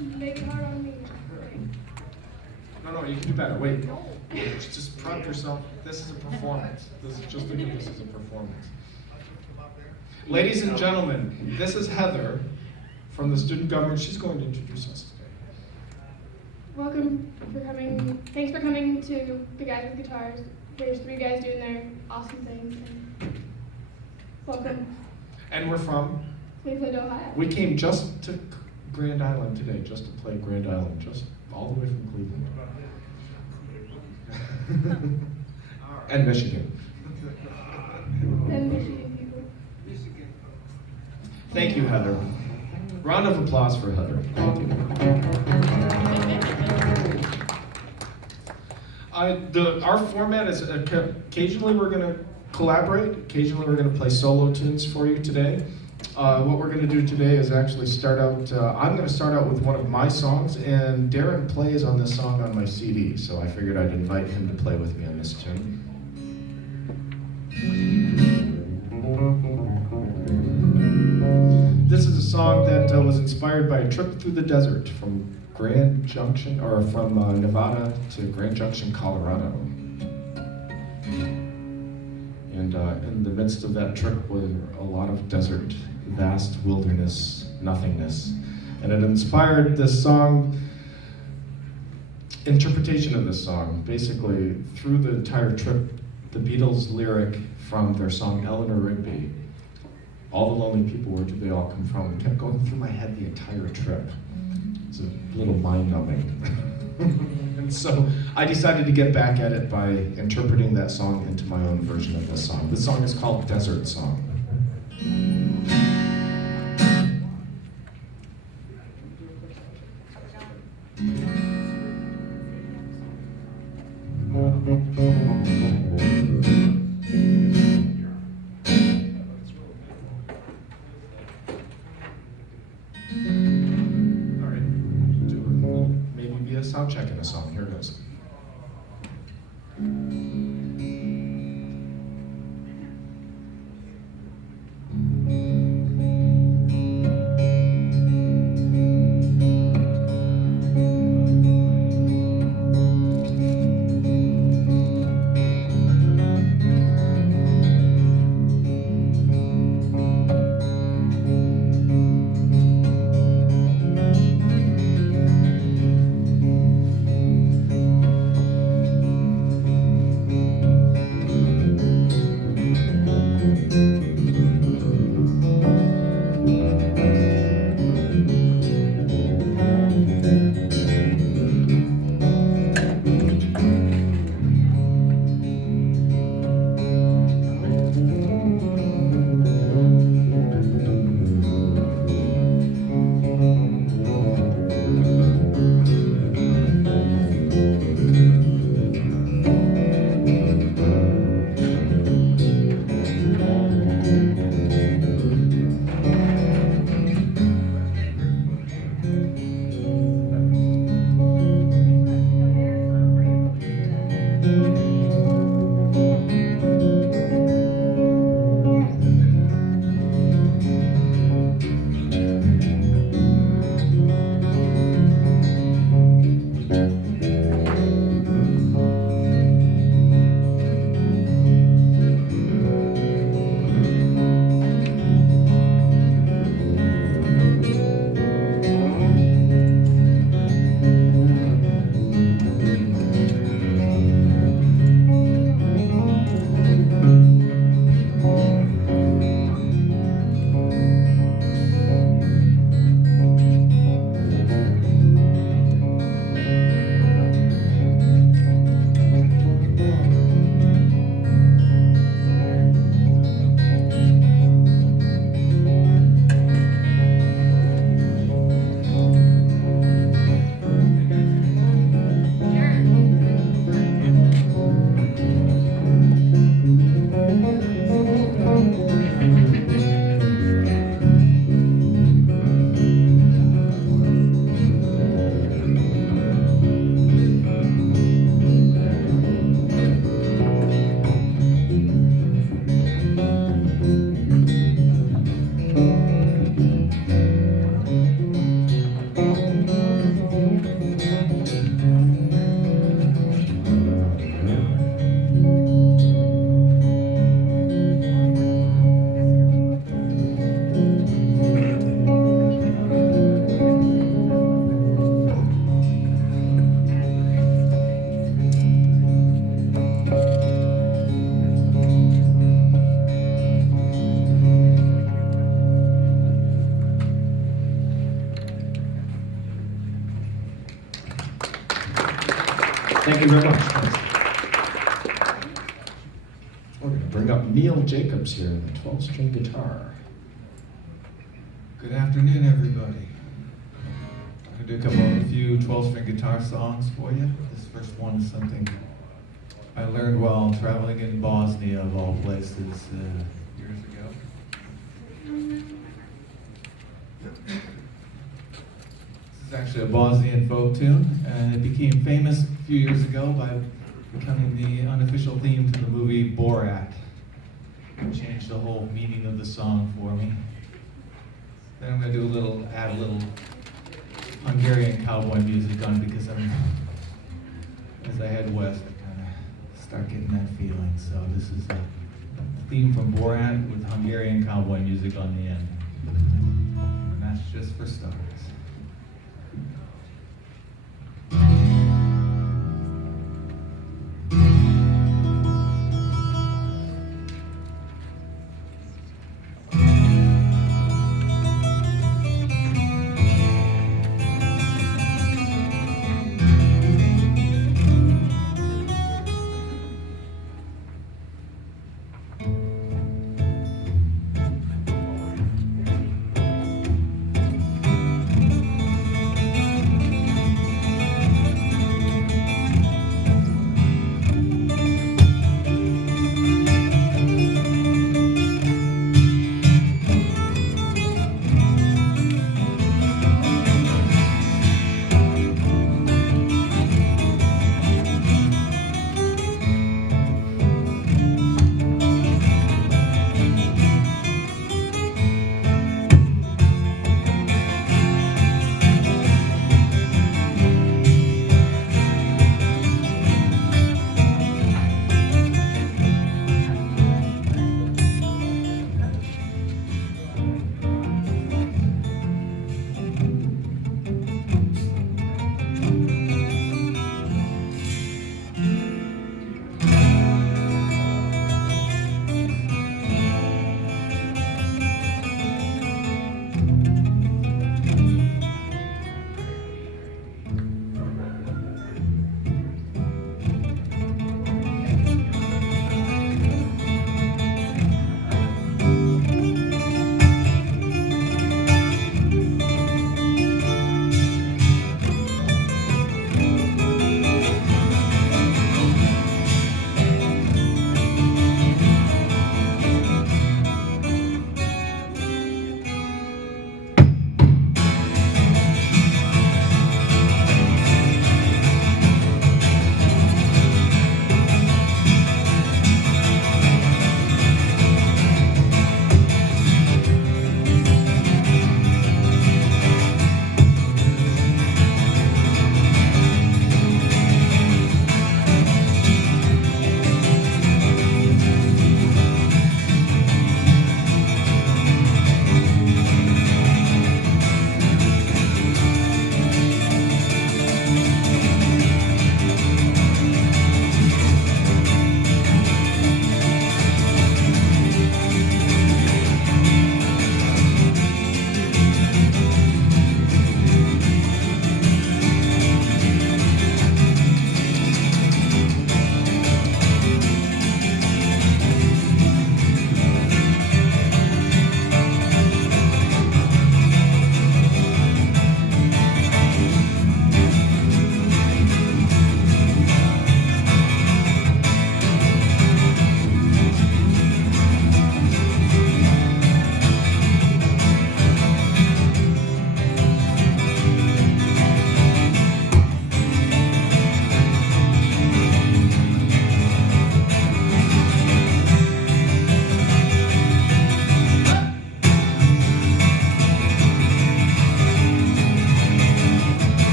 Make it hard on me. No, you can do better. Wait. Just prompt yourself. This is a performance. Just think of this as a performance. Ladies and gentlemen, this is Heather from the student government. She's going to introduce us today. Welcome for coming. Thanks for coming to the Guys with Guitars. There's 3 guys doing their awesome things. And welcome. And we're from? Cleveland, Ohio. We came just to Grand Island today, just to play Grand Island, just all the way from Cleveland. And Michigan. And Michigan people. Thank you, Heather. Round of applause for Heather. Thank you. Our format is occasionally we're going to collaborate, occasionally we're going to play solo tunes for you today. What we're going to do today is actually start out, I'm going to start out with one of my songs, and Darren plays on this song on my CD, so I figured I'd invite him to play with me on this tune. This is a song that was inspired by a trip through the desert from Grand Junction, or from Nevada to Grand Junction, Colorado. And in the midst of that trip was a lot of desert, vast wilderness, nothingness. And it inspired this song, interpretation of this song. Basically, through the entire trip, the Beatles' lyric from their song Eleanor Rigby, all the lonely people, where do they all come from, kept going through my head the entire trip. It's a little mind-numbing. And so I decided to get back at it by interpreting that song into my own version of this song. This song is called Desert Song. Sound check in a song. Here it goes. Thank you very much. Thanks. We're going to bring up Neil Jacobs here on the 12-string guitar. Good afternoon, everybody. I'm going to do a few 12-string guitar songs for you. This first one is something I learned while traveling in Bosnia, of all places, years ago. This is actually a Bosnian folk tune, and it became famous a few years ago by becoming the unofficial theme to the movie Borat. It changed the whole meaning of the song for me. Then I'm going to add a little Hungarian cowboy music on, because as I head west, I kind of start getting that feeling. So this is a theme from Borat with Hungarian cowboy music on the end. And that's just for starters.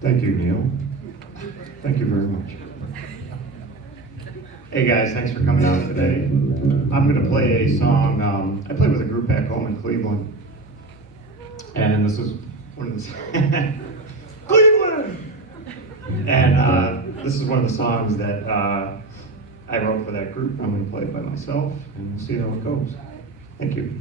Thank you, Neil. Thank you very much. Hey guys, thanks for coming out today. I'm going to play a song. I played with a group back home in Cleveland. And this is one of the Cleveland! And This is one of the songs that I wrote for that group. I'm going to play it by myself, and we'll see how it goes. Thank you.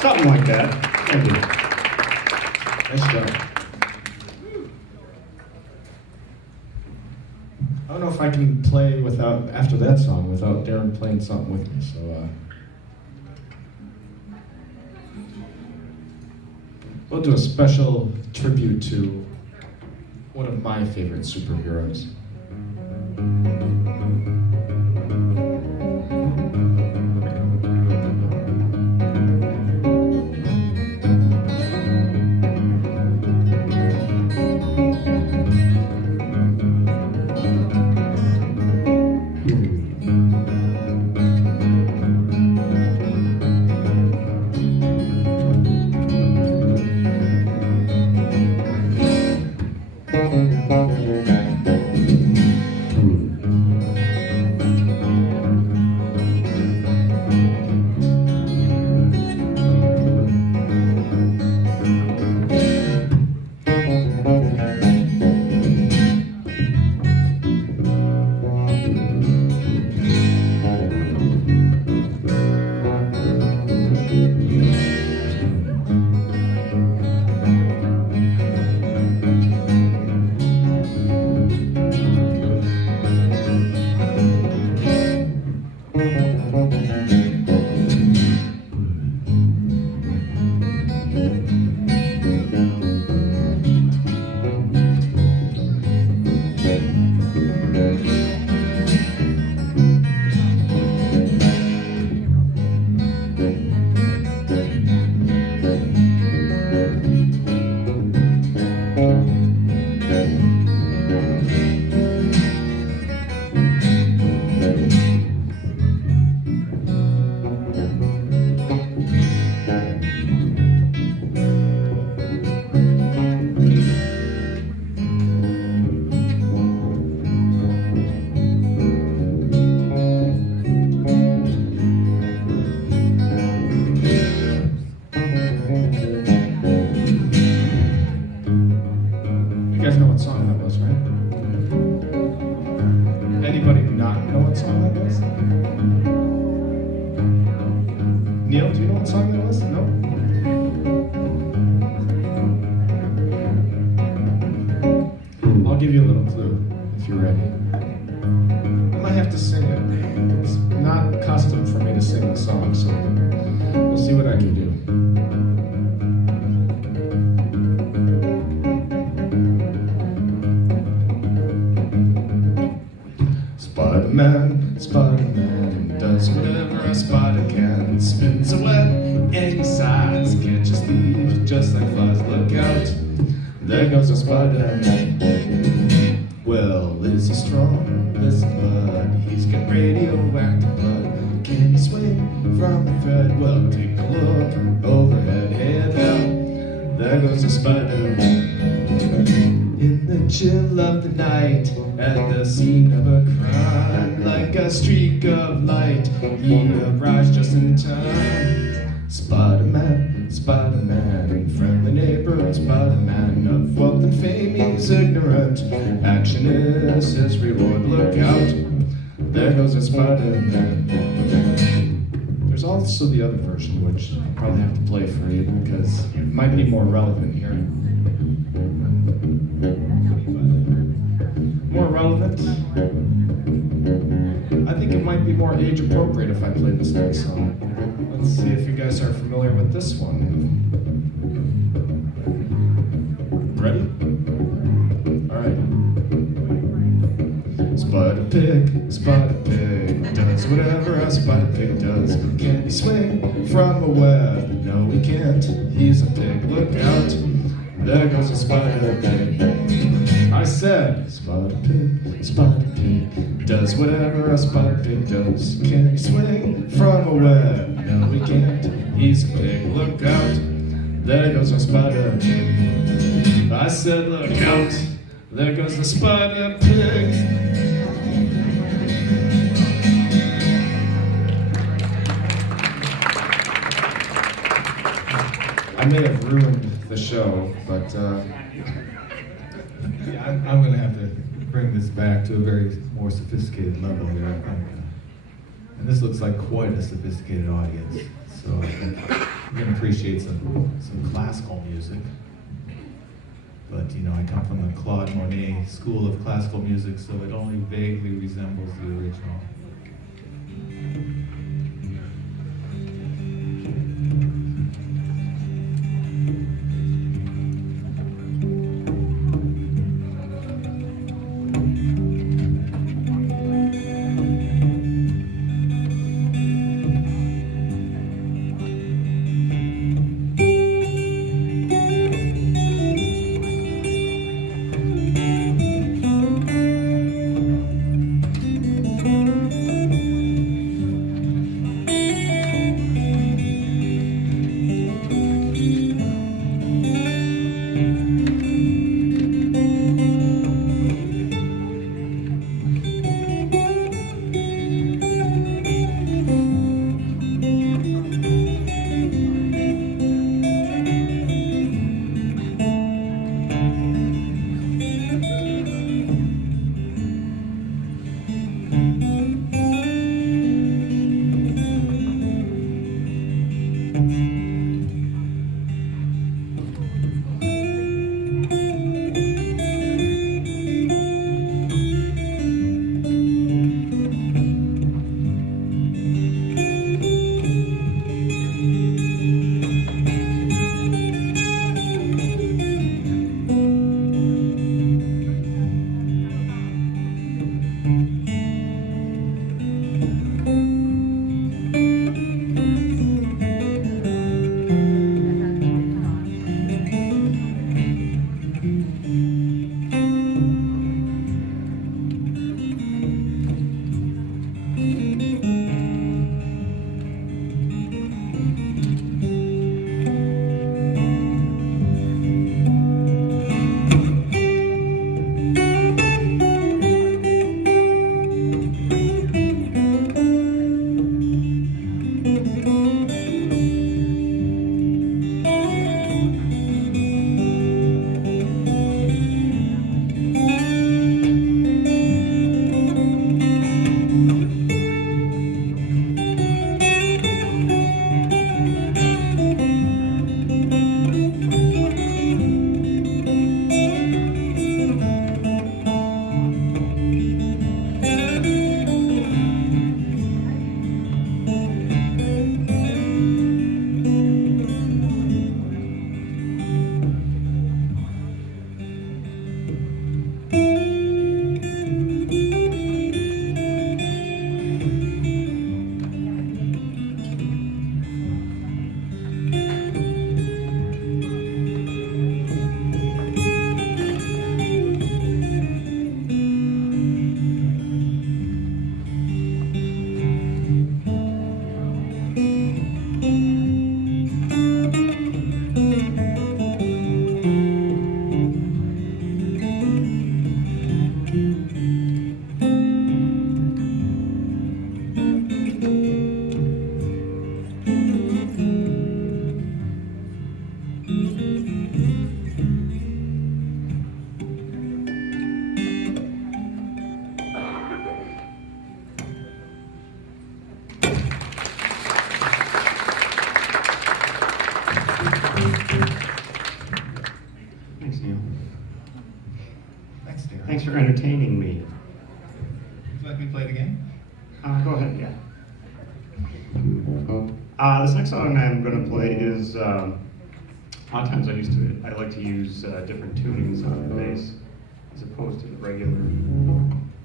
Something like that. Thank you. Nice job. I don't know if I can play without, after that song, without Darren playing something with me, so we'll do a special tribute to one of my favorite superheroes. Do you know what song that was? No? I'll give you a little clue if you're ready. I might have to sing it. It's not custom for me to sing the song, so we'll see what I can do. Spider-Man, Spider-Man, does whatever a spider can. Spins a web, any size, catches thieves just like flies. Look out, there goes a Spider-Man. Well, is he strong? Listen, bud, he's got radioactive blood. Can he swing from a thread? Well, take a look overhead, head out. There goes a Spider-Man. In the chill of the night, at the scene of a crime, like a streak of light, he arrives just in time. Spider-Man, Spider-Man, friendly neighbor, Spider-Man, of wealth and fame he's ignorant. Action is his reward, look out, there goes a Spider-Man. There's also the other version, which I'll probably have to play for you because it might be more relevant here. More relevant? I think it might be more age appropriate if I play this next song. Let's see if you guys are familiar with this one. Ready? Alright. Spider Pig, does whatever a spider pig does. Can he swing from a web? No, he can't. He's a pig. Look out. There goes a spider pig. I said, Spider Pig, does whatever a spider pig does. Can he swing from a web? No, he can't. He's a pig. Look out. There goes a spider pig. I said, look out. There goes the spider pig. I may have ruined the show, but Yeah, I'm going to have to bring this back to a very more sophisticated level here, I think. And this looks like quite a sophisticated audience, so I think you can appreciate some classical music. But, you know, I come from the Claude Monet School of Classical Music, so it only vaguely resembles the original. Thanks for entertaining me. Would you like me to play it again? Go ahead, yeah. This next song I'm going to play is, a lot of times I like to use different tunings on the bass as opposed to the regular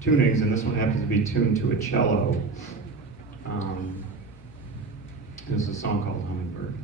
tunings, and this one happens to be tuned to a cello. This is a song called Hummingbird.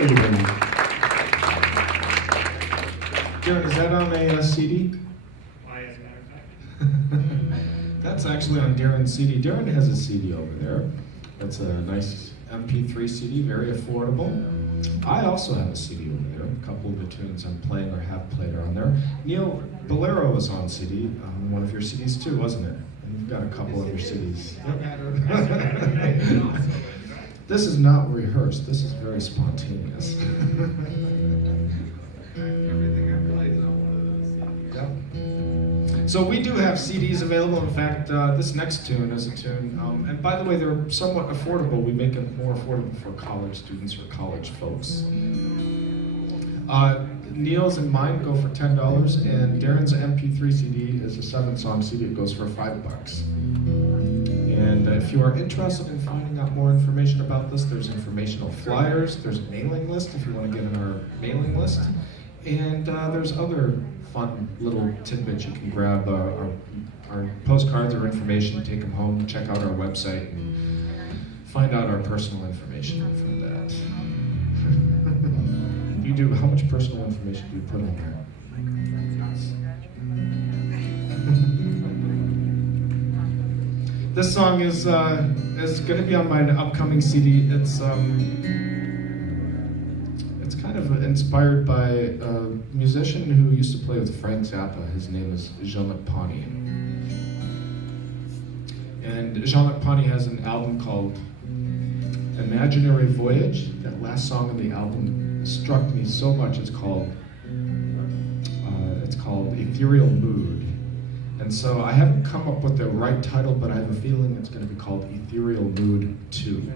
Thank you very much. Darren, is that on a CD? Why, as a matter of fact. That's actually on Darren's CD. Darren has a CD over there. That's a nice MP3 CD, very affordable. I also have a CD over there. A couple of the tunes I'm playing or have played are on there. Neil, Bolero was on CD, one of your CDs too, wasn't it? And you've got a couple other CDs. This is not rehearsed. This is very spontaneous. So we do have CDs available. In fact, this next tune is a tune, and by the way, they're somewhat affordable. We make it more affordable for college students or college folks. Neil's and mine go for $10, and Darren's MP3 CD is a 7-song CD. It goes for $5. And if you are interested in finding out more information about this, there's informational flyers. There's a mailing list if you want to get in our mailing list. And there's other fun little tidbits you can grab. Our postcards or information, take them home, check out our website, and find out our personal information from that. You do, how much personal information do you put on there? This song is going to be on my upcoming CD. It's kind of inspired by a musician who used to play with Frank Zappa. His name is Jean-Luc Ponty. And Jean-Luc Ponty has an album called Imaginary Voyage. That last song on the album struck me so much. It's called Ethereal Mood. And so I haven't come up with the right title, but I have a feeling it's going to be called Ethereal Mood 2.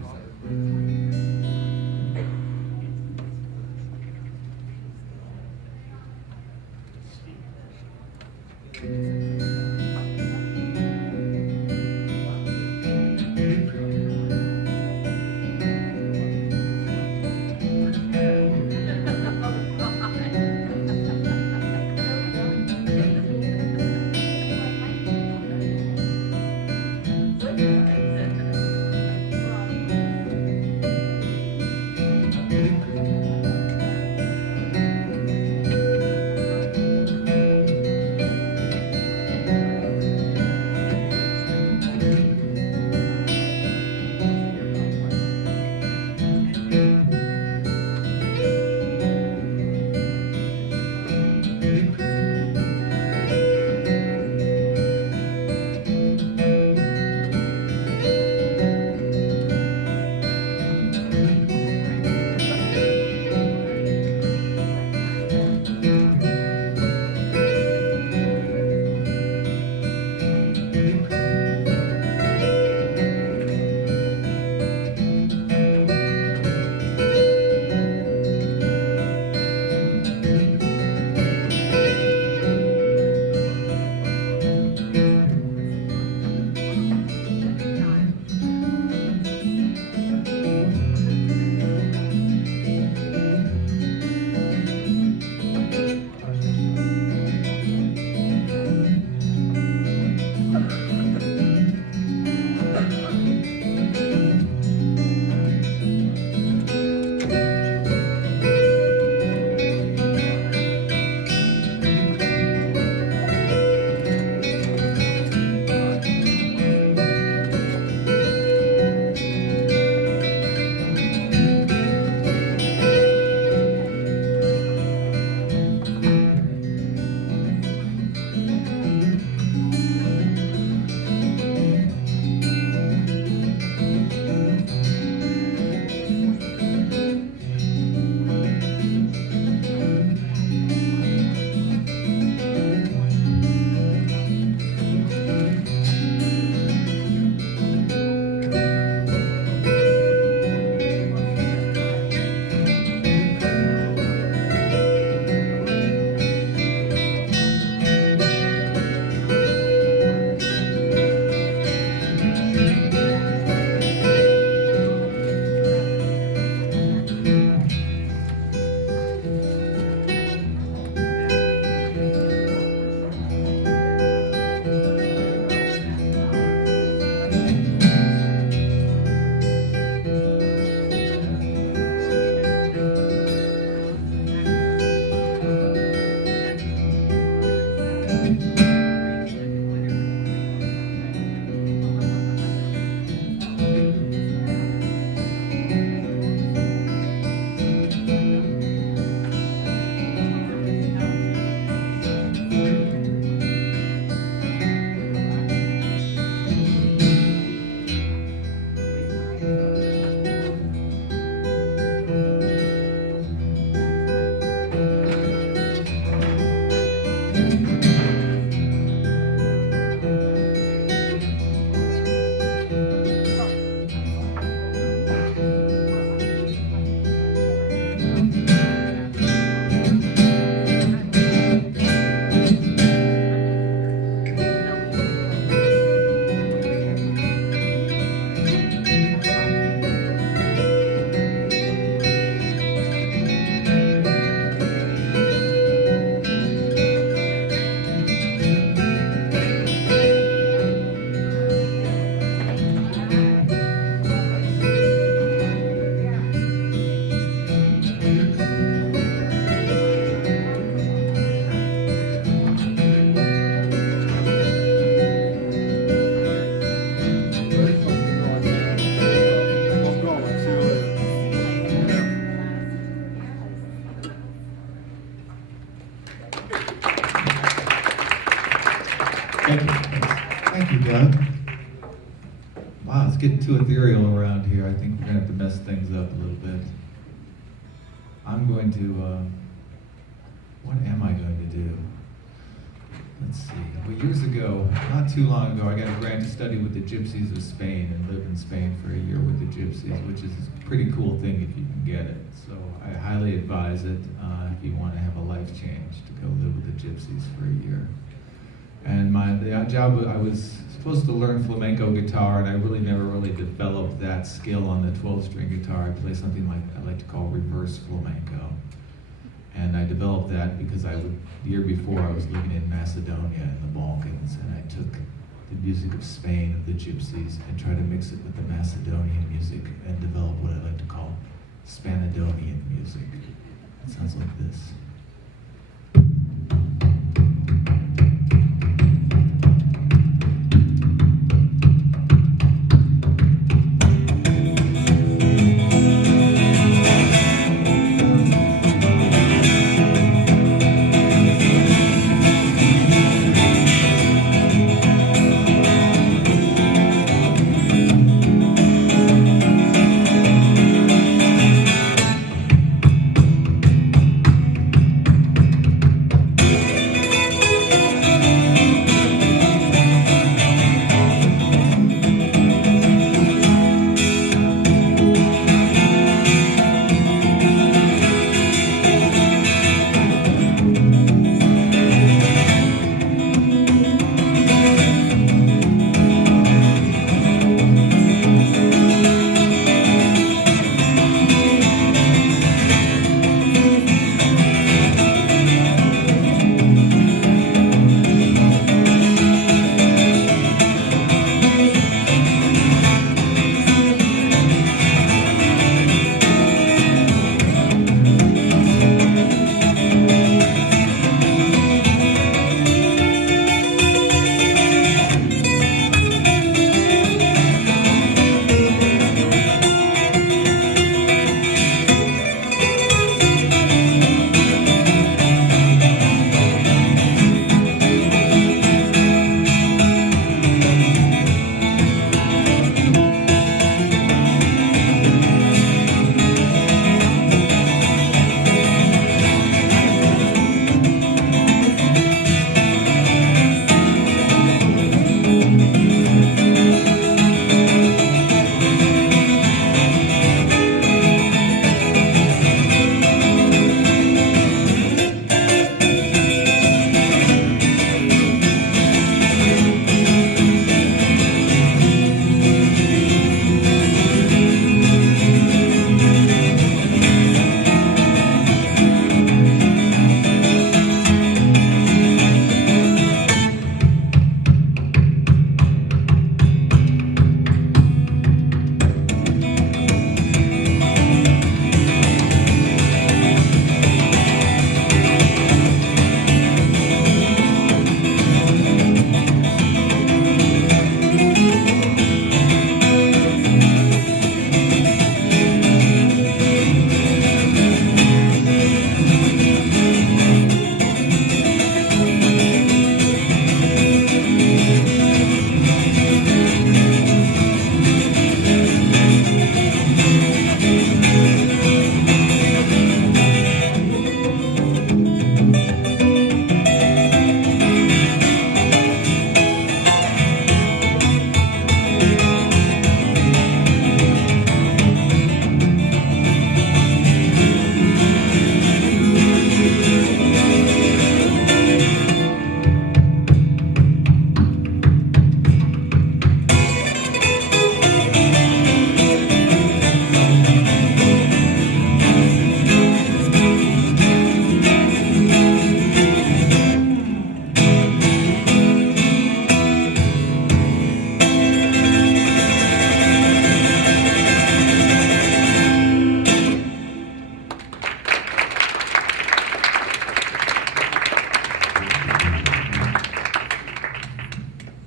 Wow, it's getting too ethereal around here. I think we're gonna have to mess things up a little bit. I'm going to, what am I going to do? Let's see. Well, years ago, not too long ago, I got a grant to study with the Gypsies of Spain and live in Spain for a year with the Gypsies, which is a pretty cool thing if you can get it. So I highly advise it if you want to have a life change to go live with the Gypsies for a year. And the job, I was supposed to learn flamenco guitar, and I really never developed that skill on the 12-string guitar. I play something like I like to call reverse flamenco. And I developed that because the year before I was living in Macedonia in the Balkans, and I took the music of Spain, of the Gypsies, and tried to mix it with the Macedonian music and develop what I like to call Spanadonian music. It sounds like this.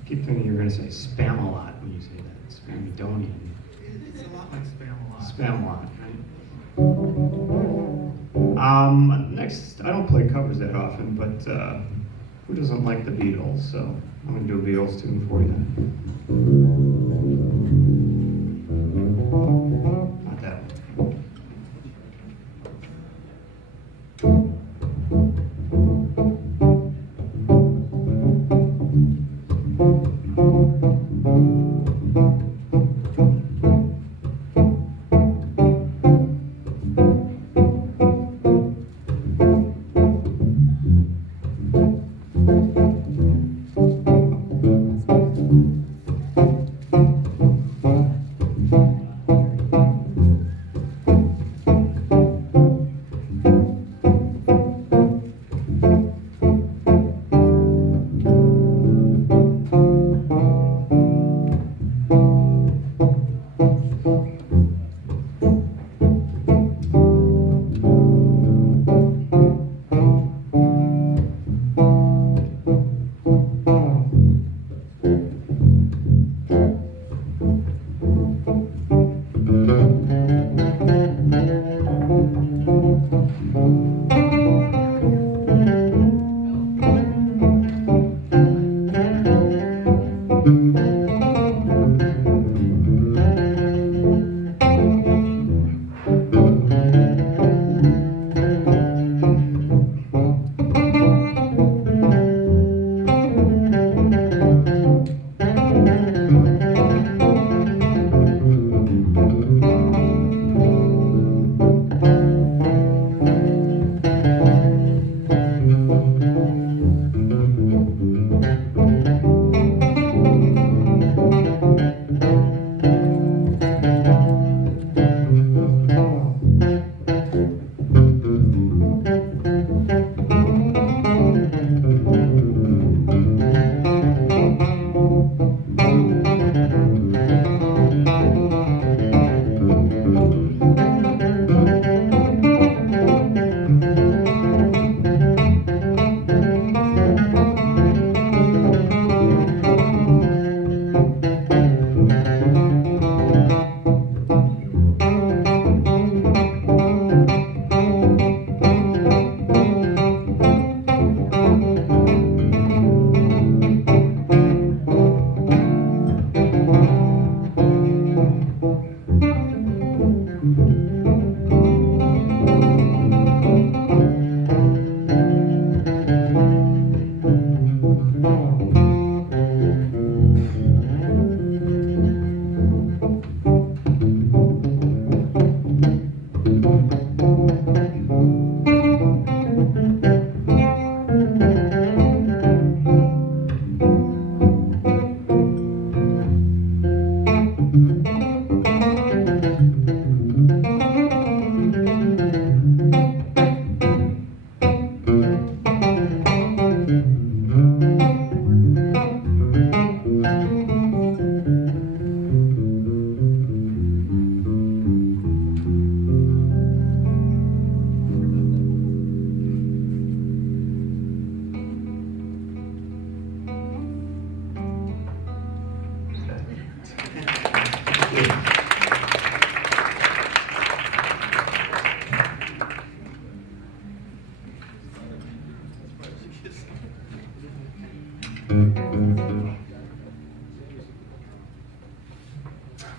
keep thinking you're going to say Spam-a-lot when you say that. Spamadonian. It's a lot like Spam-a-lot. Spam-a-lot, right? Next, I don't play covers that often, but who doesn't like the Beatles? So I'm going to do a Beatles tune for you.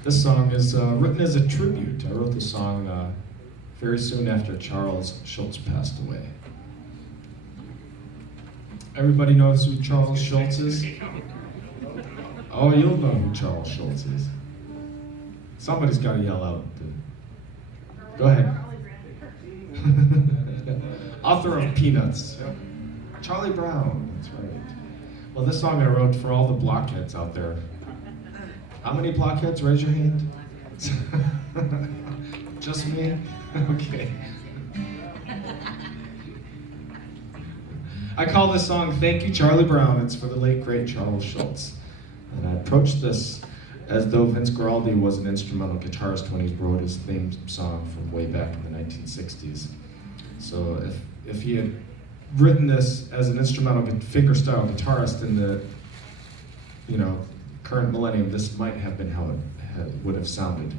This song is written as a tribute. I wrote this song very soon after Charles Schulz passed away. Everybody knows who Charles Schulz is? Oh, you'll know who Charles Schulz is. Somebody's got to yell out. Go ahead. Author of Peanuts. Yep. Charlie Brown, that's right. Well, this song I wrote for all the blockheads out there. How many blockheads? Raise your hand. Just me? Okay. I call this song Thank You, Charlie Brown. It's for the late, great Charles Schulz. And I approached this as though Vince Guaraldi was an instrumental guitarist when he wrote his theme song from way back in the 1960s. So if he had written this as an instrumental fingerstyle guitarist in the, current millennium, this might have been how it would have sounded.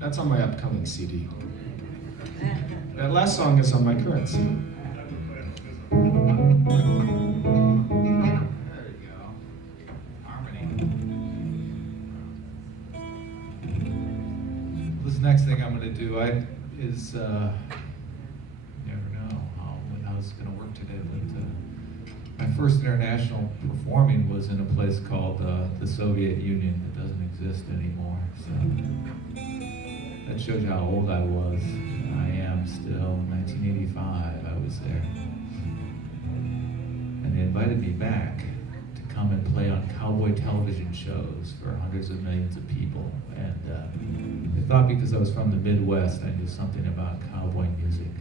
That's on my upcoming CD. That last song is on my current CD. There you go. Harmony. This next thing I'm going to do is, you never know how it's going to work today, but my first international performing was in a place called the Soviet Union that doesn't exist anymore. So that shows you how old I was. I am still. In 1985, I was there. And they invited me back to come and play on cowboy television shows for hundreds of millions of people. And they thought because I was from the Midwest, I knew something about cowboy music.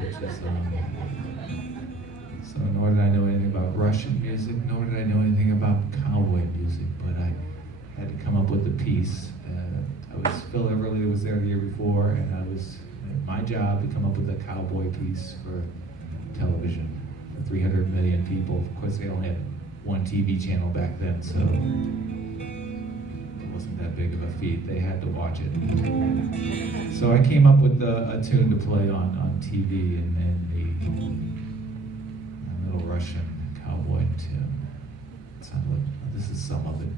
Which is, so nor did I know anything about Russian music, nor did I know anything about cowboy music, but I had to come up with a piece. Phil Everly was there the year before, and it was my job to come up with a cowboy piece for television for 300 million people. Of course, they only had one TV channel back then, so it wasn't that big of a feat. They had to watch it. So I came up with a tune to play on TV, and a little Russian cowboy tune. It sounded like, this is some of it.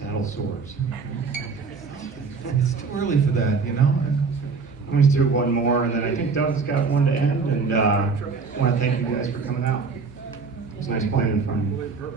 saddle sores. It's too early for that, you know? I'm going to do one more, and then I think Doug's got one to end, and I want to thank you guys for coming out. It was nice playing in front of you.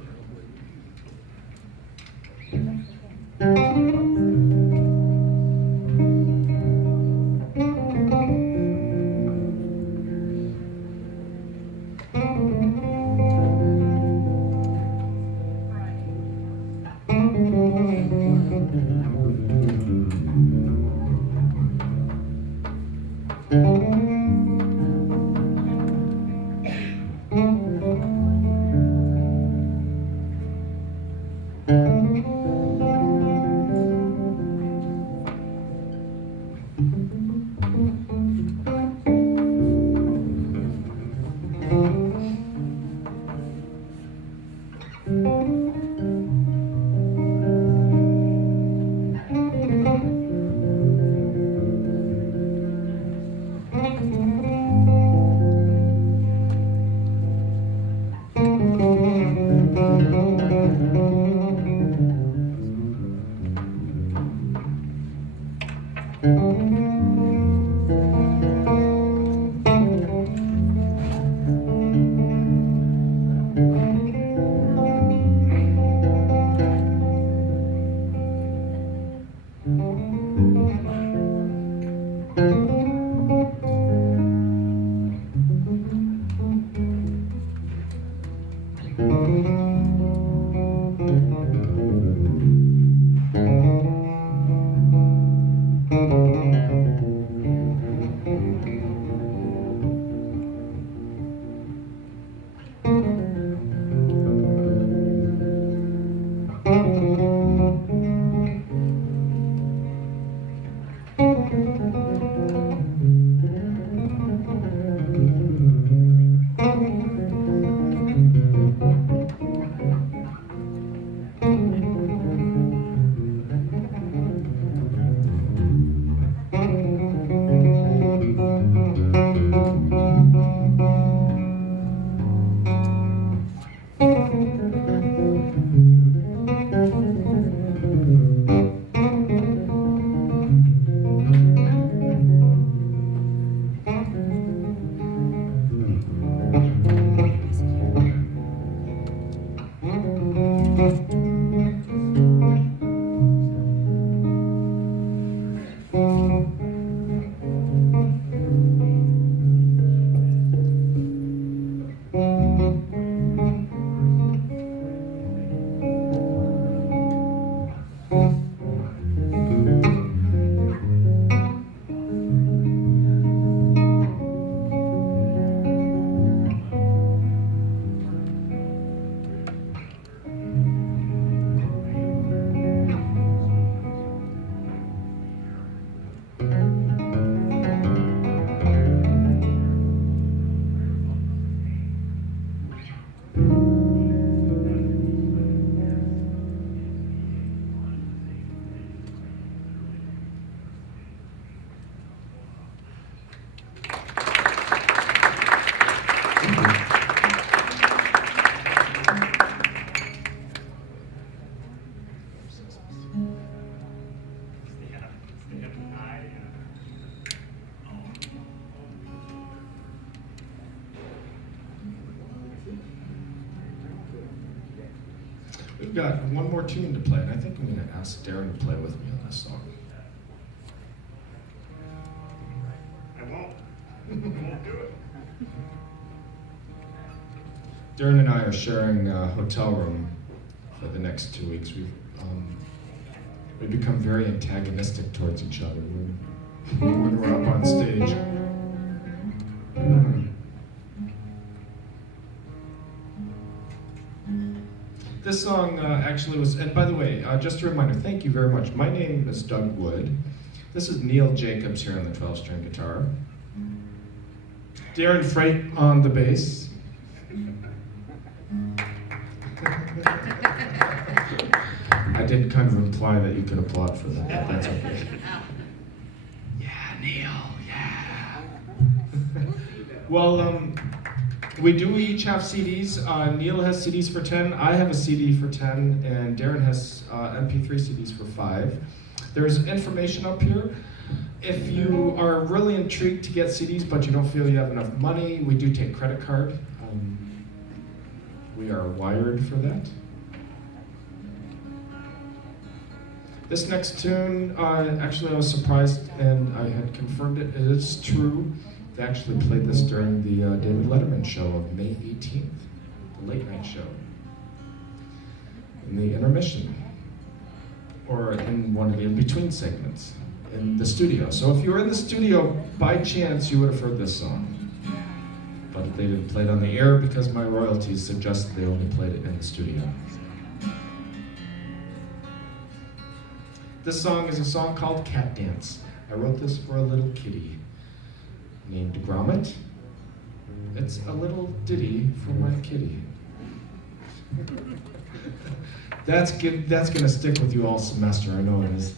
We've got one more tune to play, and I think I'm going to ask Darren to play with me on this song. I won't. I won't do it. Darren and I are sharing a hotel room for the next 2 weeks. We've become very antagonistic towards each other when we're up on stage. This song actually was, and by the way, just a reminder, thank you very much. My name is Doug Wood. This is Neil Jacobs here on the 12-string guitar. Darren Frate on the bass. I did kind of imply that you could applaud for that, but that's okay. Yeah, Neil, yeah. Well, We do each have CDs. Neil has CDs for 10, I have a CD for 10, and Darren has MP3 CDs for 5. There's information up here. If you are really intrigued to get CDs but you don't feel you have enough money, we do take credit card. We are wired for that. This next tune, actually I was surprised and I had confirmed it. It is true. They actually played this during the David Letterman show of May 18th, the late night show, in the intermission, or in one of the in-between segments in the studio. So if you were in the studio, by chance, you would have heard this song. But they didn't play it on the air because my royalties suggested they only played it in the studio. This song is a song called Cat Dance. I wrote this for a little kitty named Gromit. It's a little ditty for my kitty. That's gonna stick with you all semester, I know it is.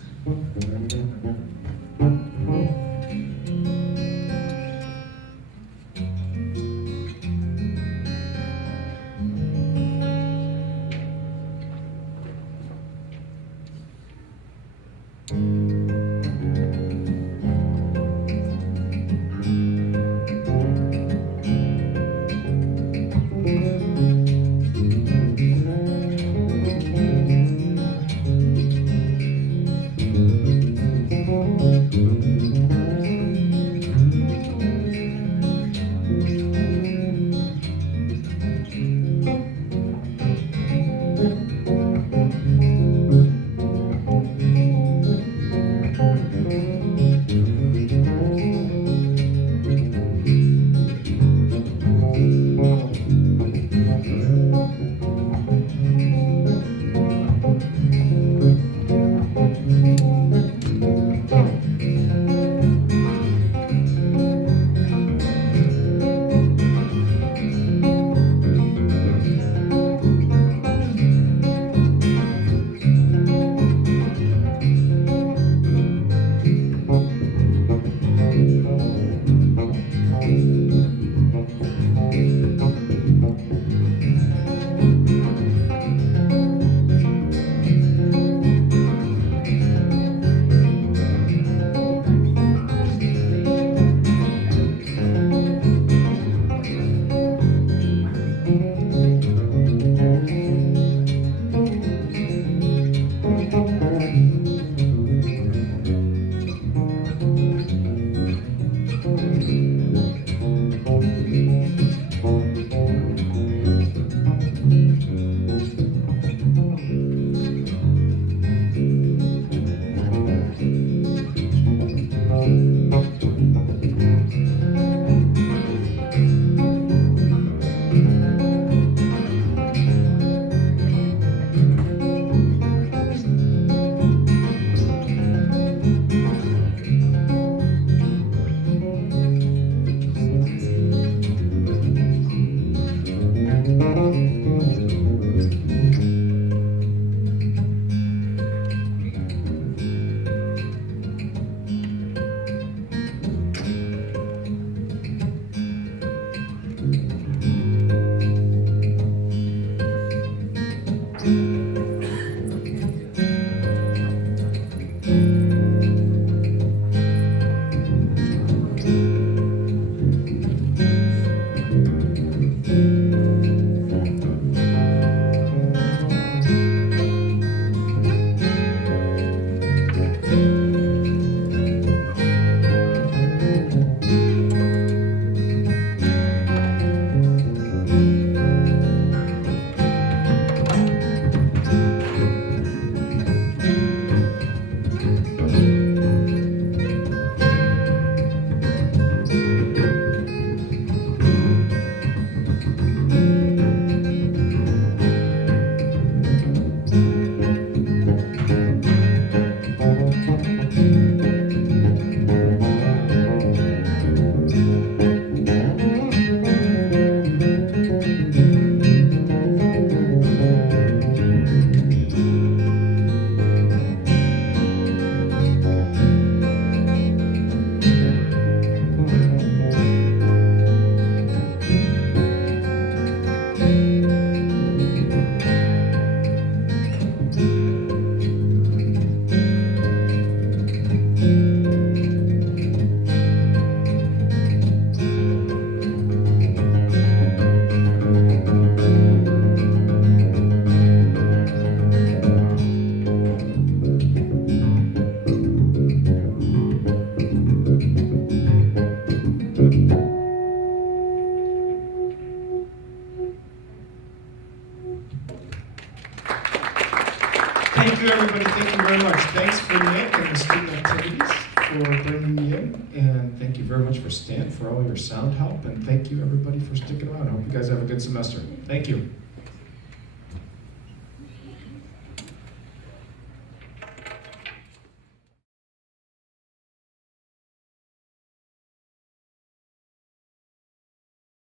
you, everybody. Thank you very much. Thanks for Nick and the student activities for bringing me in. And thank you very much for Stan for all your sound help. And thank you, everybody, for sticking around. I hope you guys have a good semester. Thank you.